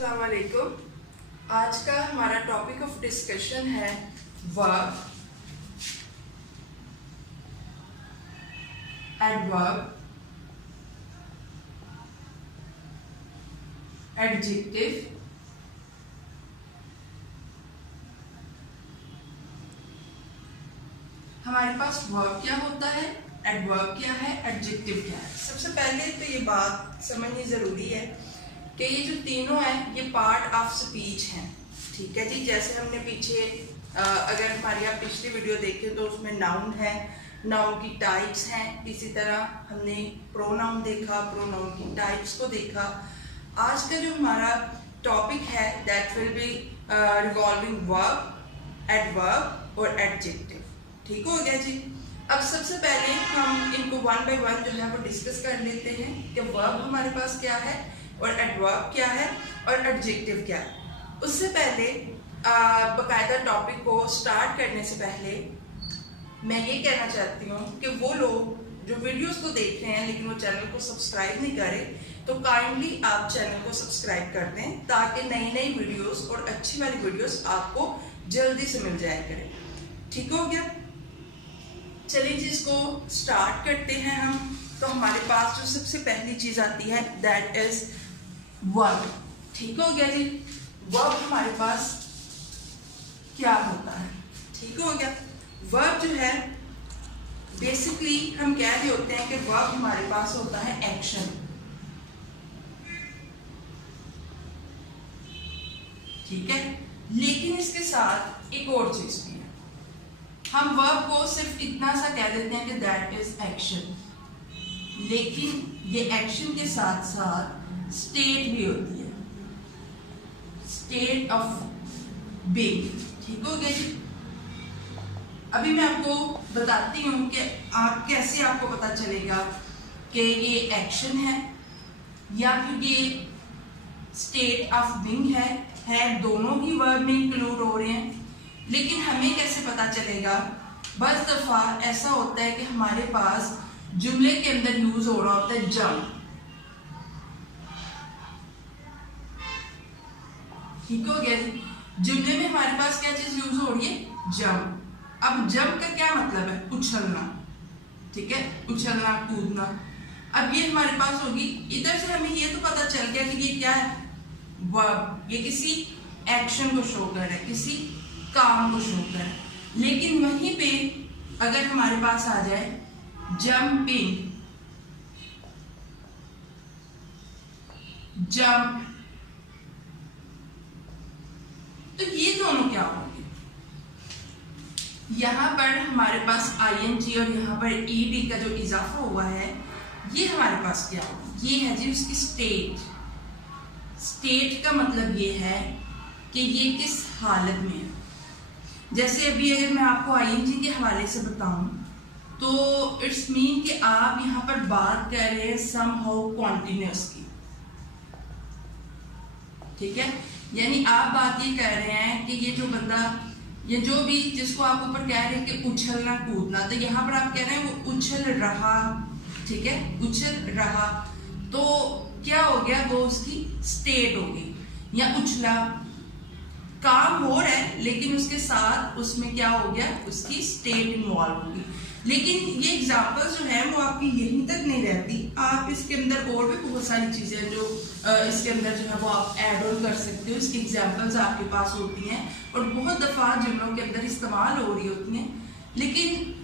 अस्सलाम वालेकुम। आज का हमारा टॉपिक ऑफ डिस्कशन है वर्ब, एडवर्ब, एडजेक्टिव, हमारे पास वर्ब क्या होता है, एडवर्ब क्या है, एडजेक्टिव क्या है। सबसे पहले तो ये बात समझनी ज़रूरी है कि ये जो तीनों हैं ये पार्ट ऑफ स्पीच हैं। ठीक है जी, जैसे हमने पीछे अगर हमारी आप पिछली वीडियो देखें तो उसमें नाउन है, नाउन की टाइप्स हैं, इसी तरह हमने प्रोनाउन देखा, प्रोनाउन की टाइप्स को देखा। आज का जो हमारा टॉपिक है that will be revolving verb, adverb और एडजेक्टिव। ठीक हो गया जी। अब सबसे पहले हम इनको वन बाय वन जो है वो डिस्कस कर लेते हैं कि वर्ब हमारे पास क्या है और एडवर्ब क्या है और एडजेक्टिव क्या है। उससे पहले बाकायदा टॉपिक को स्टार्ट करने से पहले मैं ये कहना चाहती हूँ कि वो लोग जो वीडियोस को देख रहे हैं लेकिन वो चैनल को सब्सक्राइब नहीं करें तो काइंडली आप चैनल को सब्सक्राइब कर दें ताकि नई नई वीडियोस और अच्छी वाली वीडियोस आपको जल्दी से मिल जाया करें। ठीक हो गया। चलिए जी, इसको स्टार्ट करते हैं हम। तो हमारे पास जो सबसे पहली चीज आती है दैट इज वर्ब। ठीक हो गया जी। वर्ब हमारे पास क्या होता है, ठीक हो गया। वर्ब जो है बेसिकली हम कह रहे होते हैं कि वर्ब हमारे पास होता है एक्शन। ठीक है, लेकिन इसके साथ एक और चीज भी है। हम वर्ब को सिर्फ इतना सा कह देते हैं कि दैट इज एक्शन, लेकिन ये एक्शन के साथ साथ स्टेट भी होती है, स्टेट ऑफ बीइंग। ठीक हो गया जी। अभी मैं आपको बताती हूँ कि आप कैसे आपको पता चलेगा कि ये एक्शन है या फिर ये स्टेट ऑफ बीइंग है दोनों ही वर्ब में इंक्लूड हो रहे हैं। लेकिन हमें कैसे पता चलेगा? बस दफा ऐसा होता है कि हमारे पास जुमले के अंदर यूज हो रहा होता है जंप। ठीक हो गया जी। जुमले में हमारे पास क्या चीज यूज हो रही है? जंप। अब जंप का क्या मतलब है? उछलना। ठीक है, उछलना, कूदना। अब ये हमारे पास होगी, इधर से हमें ये तो पता चल गया कि ये क्या है? वर्ब। ये किसी एक्शन को शो कर रहा है, किसी काम को शो कर रहा है। लेकिन वहीं पे अगर हमारे पास आ जाए जंपिंग, जंप, तो ये दोनों क्या होंगे? यहां पर हमारे पास आईएनजी और यहां पर ईडी का जो इजाफा हुआ है ये हमारे पास क्या होगा? ये है जी उसकी स्टेट। स्टेट का मतलब ये है कि ये किस हालत में है। जैसे अभी अगर मैं आपको आईएनजी के हवाले से बताऊं तो इट्स मीन कि आप यहां पर बात कर रहे हैं समहाउ कॉन्टिन्यूअस की। ठीक है, यानी आप बात ये कर रहे हैं कि ये जो बंदा, ये जो भी जिसको आप ऊपर कह रहे हैं कि उछलना कूदना, तो यहाँ पर आप कह रहे हैं वो उछल रहा। ठीक है, उछल रहा, तो क्या हो गया? वो उसकी स्टेट हो गई। या उछला, काम हो रहा है लेकिन उसके साथ उसमें क्या हो गया? उसकी स्टेट इन्वॉल्व होगी। लेकिन ये एग्जाम्पल्स जो है वो आपकी यहीं तक नहीं रहती, आप इसके अंदर और भी बहुत सारी चीजें जो इसके अंदर जो है वो आप ऐड ऑन कर सकते हो। इसकी एग्जाम्पल्स आपके पास होती हैं और बहुत दफा जुमलों के अंदर इस्तेमाल हो रही होती हैं, लेकिन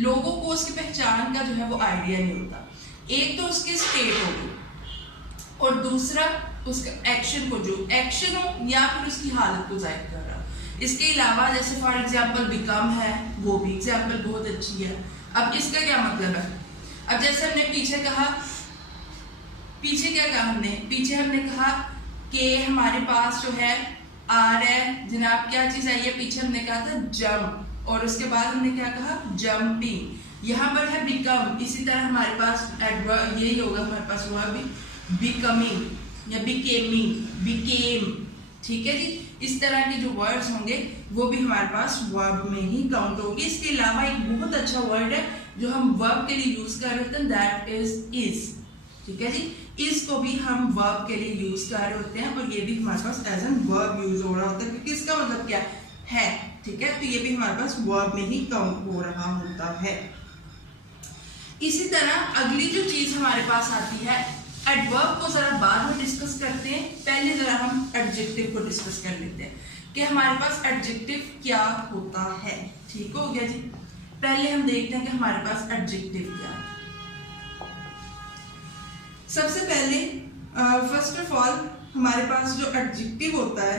लोगों को उसकी पहचान का जो है वो आइडिया नहीं होता। एक तो उसकी स्टेट होगी और दूसरा उसका एक्शन को, जो एक्शन हो या फिर उसकी हालत को जाहिर कर रहा। इसके अलावा जैसे फॉर एग्जाम्पल बिकम है, वो भी एग्जाम्पल बहुत अच्छी है। अब इसका क्या मतलब है? अब जैसे हमने पीछे कहा, पीछे क्या कहा हमने? पीछे हमने कहा कि हमारे पास जो है आर है जनाब, क्या चीज आई है? पीछे हमने कहा था जंप और उसके बाद हमने क्या कहा? जंपिंग। यहाँ पर है बिकम। इसी तरह हमारे पास एडवर्ब यही होगा, हमारे पास हुआ भी बिकमिंग या बिकेमिंग, बिकेम। ठीक है जी, इस तरह के जो वर्ड्स होंगे वो भी हमारे पास वर्ब में ही काउंट होंगे। इसके अलावा एक बहुत अच्छा वर्ड है जो हम वर्ब के लिए यूज कर रहे थे, दैट इज इज। ठीक है जी। इसको भी हम वर्ब के लिए यूज कर रहे होते हैं और ये भी हमारे पास एज एन वर्ब यूज हो रहा होता है, क्योंकि इसका मतलब क्या है, ठीक है। तो ये भी हमारे पास वर्ब में ही काउंट हो रहा होता है। इसी तरह अगली जो चीज हमारे पास आती है, एडवर्ब को जरा बाद में डिस्कस करते हैं, पहले जरा हम एडजेक्टिव को डिस्कस कर लेते हैं कि हमारे पास एडजेक्टिव क्या होता है। ठीक हो गया जी। पहले हम देखते हैं कि हमारे पास एडजेक्टिव क्या है। सबसे पहले फर्स्ट ऑफ ऑल हमारे पास जो एडजेक्टिव होता है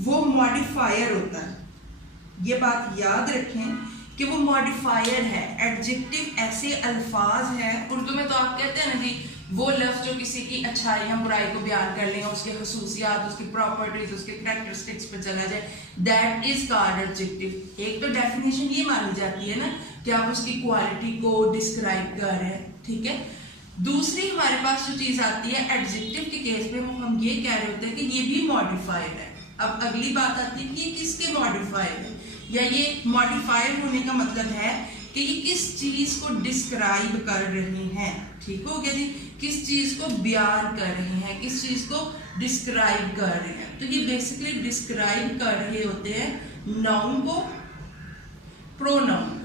वो मॉडिफायर होता है। ये बात याद रखें कि वो मॉडिफायर है। एडजेक्टिव ऐसे अल्फाज हैं, उर्दू में तो आप कहते हैं ना जी, वो लफ्ज जो किसी की अच्छाई या बुराई को बयान कर लें, उसके खसूसियात, उसकी प्रॉपर्टीज, उसके कैरेक्टरिस्टिक्स पर चला जाए, दैट इज कॉल्ड एडजेक्टिव। एक तो डेफिनेशन ये मानी जाती है ना कि आप उसकी क्वालिटी को डिस्क्राइब कर रहे हैं, ठीक है। दूसरी हमारे पास जो चीज आती है एडजेक्टिव के केस में, हम ये कह रहे होते हैं कि ये भी मॉडिफाइड है। अब अगली बात आती है कि ये किसके मॉडिफाइड है, या ये मॉडिफाइड होने का मतलब है कि ये किस चीज को डिस्क्राइब कर रहे हैं। ठीक हो गया जी। किस चीज को बयान कर रहे हैं, किस चीज को डिस्क्राइब कर रहे हैं। तो ये बेसिकली डिस्क्राइब कर रहे होते हैं नाउन को, प्रोनाउन को,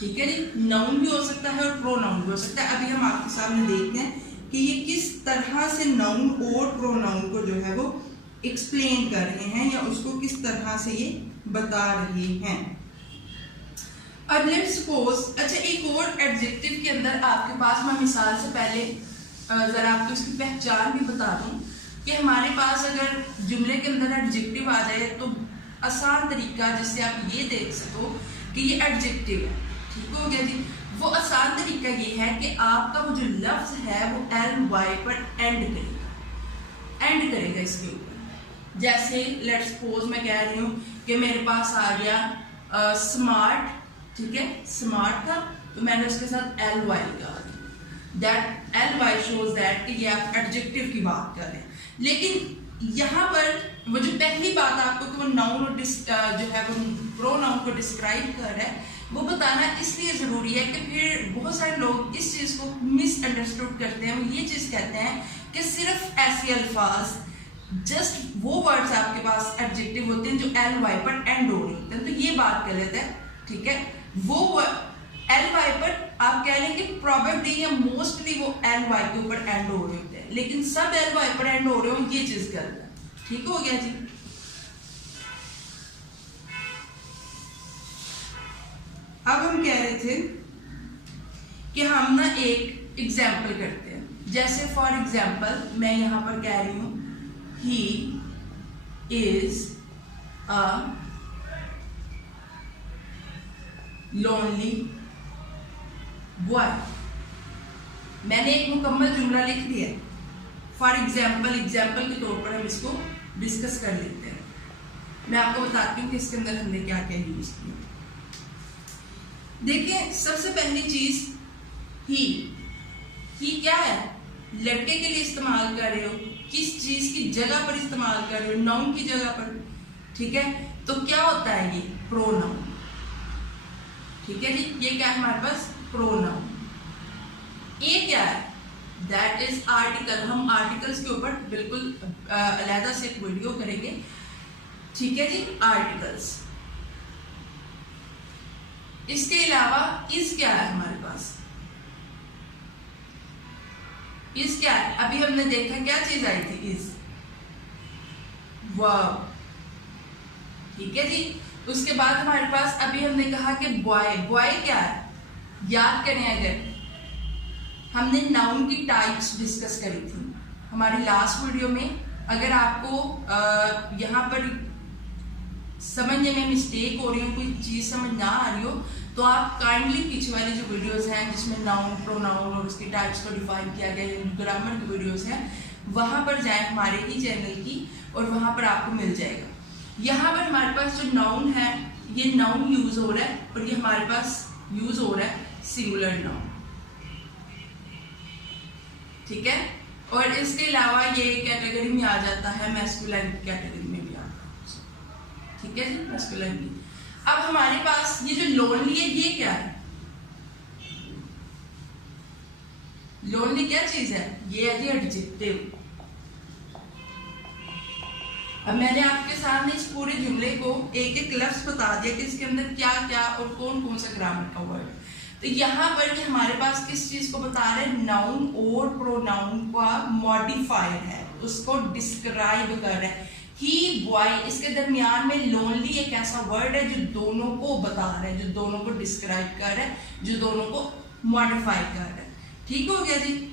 ठीक है जी। नाउन भी हो सकता है और प्रोनाउन भी हो सकता है। अभी हम आपके सामने देखते हैं कि ये किस तरह से नाउन और प्रोनाउन को जो है वो एक्सप्लेन कर रहे हैं, या उसको किस तरह से ये बता रहे हैं। अब लेट्स सपोज, अच्छा एक और एडजेक्टिव के अंदर आपके पास, मैं मिसाल से पहले जरा आपको इसकी पहचान भी बता दूं कि हमारे पास अगर जुमले के अंदर एडजेक्टिव आ जाए तो आसान तरीका जिससे आप ये देख सको कि ये एडजेक्टिव है। ठीक हो गया जी। वो आसान तरीका ये है कि आपका वो जो लफ्ज है वो एल वाई पर एंड करेगा इसके ऊपर। जैसे लेट्स सपोज मैं कह रही हूँ कि मेरे पास आ गया स्मार्ट, ठीक है, स्मार्ट था, तो मैंने उसके साथ एल वाई लगा दी। That L Y shows that कि ये आप एडजेक्टिव की बात कर रहे हैं। लेकिन यहाँ पर वो जो पहली बात आपको कि वो नाउन और जो है वो प्रोनाउन को डिस्क्राइब कर रहा है, वो बताना इसलिए जरूरी है कि फिर बहुत सारे लोग इस चीज को मिसअंडरस्टूड करते हैं। वो ये चीज कहते हैं कि सिर्फ ऐसे अल्फाज, जस्ट वो वर्ड्स आपके पास एडजेक्टिव होते हैं जो एल वाई पर एंड हो रहे होते हैं, तो ये बात गलत है, ठीक है। वो एल वाई पर आप कह लें कि प्रोबेबली या मोस्टली वो एल वाई के ऊपर एंड हो रहे होते हैं, लेकिन सब एल वाई पर एंड हो रहे हो, ये चीज गलत है। ठीक हो गया जी। अब हम कह रहे थे कि हम ना एक एग्जाम्पल करते हैं। जैसे फॉर एग्जाम्पल मैं यहां पर कह रही हूं he is a lonely boy. मैंने एक मुकम्मल जुमला लिख दिया। फॉर एग्जाम्पल के तौर पर हम इसको डिस्कस कर लेते हैं। मैं आपको बताती हूँ कि इसके अंदर हमने क्या क्या यूज किया। देखिए सबसे पहली चीज ही क्या है, लड़के के लिए इस्तेमाल कर रहे हो, किस चीज की जगह पर इस्तेमाल कर रहे हो, नाउन की जगह पर, ठीक है। तो क्या होता है ये प्रोनाउन, ठीक है जी। ये क्या है हमारे पास प्रोनाउन। ये क्या है, दैट इज आर्टिकल। हम आर्टिकल्स के ऊपर बिल्कुल अलहदा से एक वीडियो करेंगे, ठीक है जी। आर्टिकल्स। इसके अलावा इस क्या है हमारे पास, इस क्या है, अभी हमने देखा क्या चीज आई थी, इस वर्ब, ठीक है जी। उसके बाद हमारे पास अभी हमने कहा कि बॉय। बॉय क्या है, याद करें अगर हमने नाउन की टाइप्स डिस्कस करी थी हमारी लास्ट वीडियो में। अगर आपको यहाँ पर समझने में मिस्टेक हो रही हो, कोई चीज समझ ना आ रही हो, तो आप काइंडली पीछे वाली जो वीडियोस हैं जिसमें नाउन प्रोनाउन और उसकी टाइप्स को डिफाइन किया गया, ग्रामर की वीडियोस हैं, वहां पर जाएं हमारे ही चैनल की, और वहां पर आपको मिल जाएगा। यहाँ पर हमारे पास जो नाउन है, ये नाउन यूज हो रहा है, और ये हमारे पास यूज हो रहा है सिंगुलर नाउन, ठीक है। और इसके अलावा ये कैटेगरी में आ जाता है, मैस्कुलाइन कैटेगरी में भी आता है, ठीक है जी, मैस्कुलाइन। अब हमारे पास ये जो लोनली है, ये क्या है, लोनली क्या चीज है? ये है जी एडजेक्टिव। अब मैंने आपके सामने इस पूरे जुमले को एक एक लफ्ज बता दिया कि इसके अंदर क्या क्या और कौन कौन सा ग्रामर का वर्ड। तो यहाँ पर भी हमारे पास किस चीज को बता रहे हैं? नाउन और प्रोनाउन का मॉडिफायर है, उसको डिस्क्राइब कर रहे हैं। ही बॉय, इसके दरमियान में लोनली एक ऐसा वर्ड है जो दोनों को बता रहा है, जो दोनों को डिस्क्राइब कर रहा है, जो दोनों को मॉडिफाई कर रहा है। ठीक हो गया जी।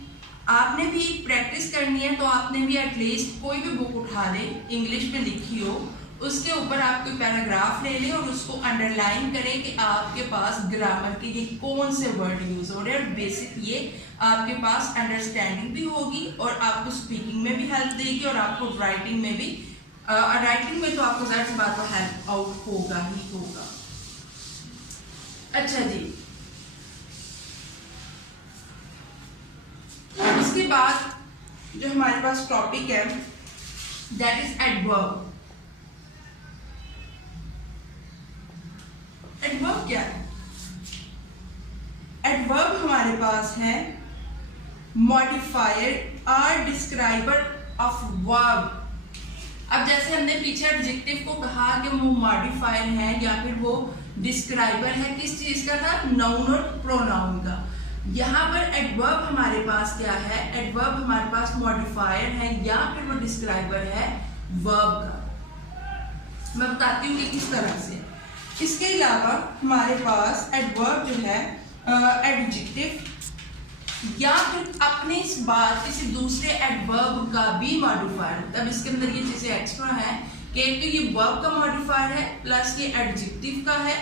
आपने भी प्रैक्टिस करनी है तो आपने भी एटलीस्ट कोई भी बुक उठा ले, इंग्लिश में लिखी हो, उसके ऊपर आप कोई पैराग्राफ ले लें और उसको अंडरलाइन करें कि आपके पास ग्रामर के ये कौन से वर्ड यूज हो रहे हैं। और बेसिक ये आपके पास अंडरस्टैंडिंग भी होगी और आपको स्पीकिंग में भी हेल्प देगी और आपको राइटिंग में भी, राइटिंग में तो आपको ज़ाहिर सी बात है हेल्प आउट होगा ही होगा। अच्छा जी, उसके बाद जो हमारे पास टॉपिक है दैट इज एडवर्ब। एडवर्ब क्या है? एडवर्ब हमारे पास है मॉडिफायर और डिस्क्राइबर ऑफ वर्ब। अब जैसे हमने पीछे एडजेक्टिव को कहा कि वो मॉडिफायर है या फिर वो डिस्क्राइबर है, किस चीज का था? नाउन और प्रोनाउन का। यहाँ पर एडवर्ब हमारे पास क्या है? एडवर्ब हमारे पास मॉडिफायर है या फिर वो डिस्क्राइबर है वर्ब का। मैं बताती हूँ कि किस तरह से। इसके अलावा हमारे पास एडवर्ब जो है एडजेक्टिव या फिर अपने इस बात किसी दूसरे एडवर्ब का भी मॉडिफायर। तब इसके अंदर ये चीजें एक्स्ट्रा है कि एक तो ये वर्ब का मॉडिफायर है प्लस ये एडजेक्टिव का है।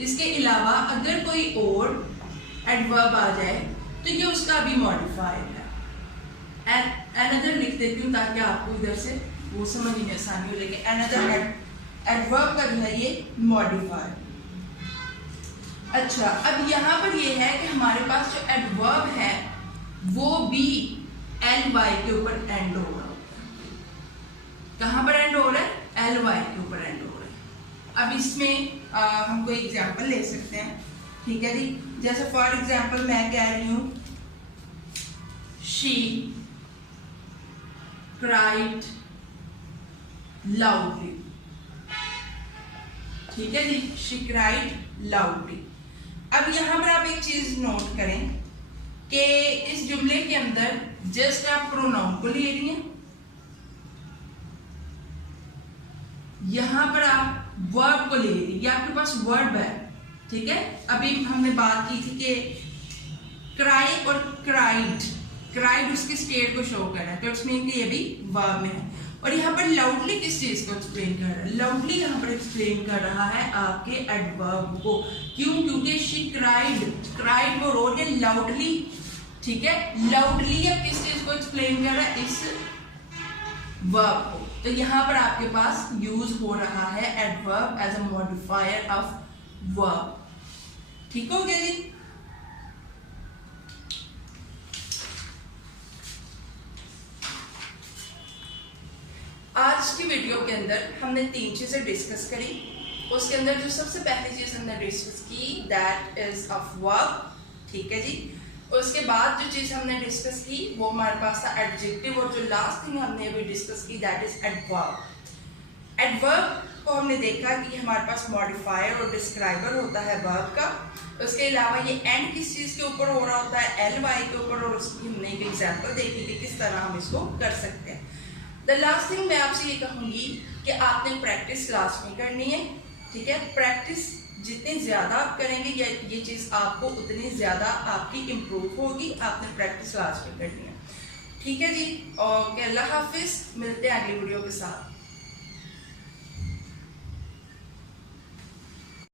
इसके अलावा अगर कोई और एडवर्ब आ जाए तो ये उसका भी मॉडिफायर है। अनदर लिख देती हूँ ताकि आपको इधर से वो समझने में आसानी हो। लेकिन अनदर एडवर्ब का जो है ये मॉडिफायर। अच्छा, अब यहाँ पर ये है कि हमारे पास जो एडवर्ब है वो भी एल वाई के ऊपर एंड हो रहा है। कहाँ पर एंड हो रहा है? एल वाई के ऊपर एंड हो रहा है। अब इसमें हम कोई एग्जाम्पल ले सकते हैं। ठीक है जी, जैसे फॉर एग्जाम्पल मैं कह रही हूँ शी क्राइड लाउडली। ठीक है जी, शी क्राइड लाउडली। अब यहां पर आप एक चीज नोट करें कि इस जुमले के अंदर जस्ट आप प्रोनाउन को ले रही हैं, यहां पर आप वर्ब को ले रही हैं, या आपके पास वर्ब है। ठीक है, अभी हमने बात की थी कि क्राई और क्राइड उसकी स्टेट को शो कर रहा है, तो उसमें कि ये भी वर्ब में है। और यहाँ पर लाउडली किस चीज को एक्सप्लेन कर रहा है? लाउडली यहाँ पर एक्सप्लेन कर रहा है आपके एडवर्ब को। क्यों? क्योंकि शी क्राइड वो रो रही है लाउडली। ठीक है, लाउडली अब किस चीज को एक्सप्लेन कर रहा है? इस वर्ब को। तो यहाँ पर आपके पास यूज हो रहा है adverb as a modifier of verb. ठीक हो गया जी। आज की वीडियो के अंदर हमने 3 चीजें डिस्कस करी। उसके अंदर जो सबसे पहली चीज हमने डिस्कस की दैट इज ऑफ वर्ब। ठीक है जी। उसके बाद जो चीज हमने डिस्कस की वो हमारे पास था एडजेक्टिव, और जो लास्ट थिंग हमने अभी डिस्कस की दैट इज एडवर्ब। एडवर्ब को हमने देखा कि हमारे पास मॉडिफायर और डिस्क्राइबर होता है वर्ब का। उसके अलावा ये एंड किस चीज के ऊपर हो रहा होता है? एल वाई के ऊपर। और उसकी हमने एक एग्जाम्पल देखी कि किस तरह हम इसको कर सकते हैं। द लास्ट थिंग मैं आपसे ये कहूंगी कि आपने प्रैक्टिस लास्ट में करनी है। ठीक है, प्रैक्टिस जितनी ज्यादा आप करेंगे ये चीज आपको उतनी ज्यादा आपकी इम्प्रूव होगी। आपने प्रैक्टिस लास्ट में करनी है। ठीक है जी, और अल्लाह हाफिज, मिलते हैं अगली वीडियो के साथ।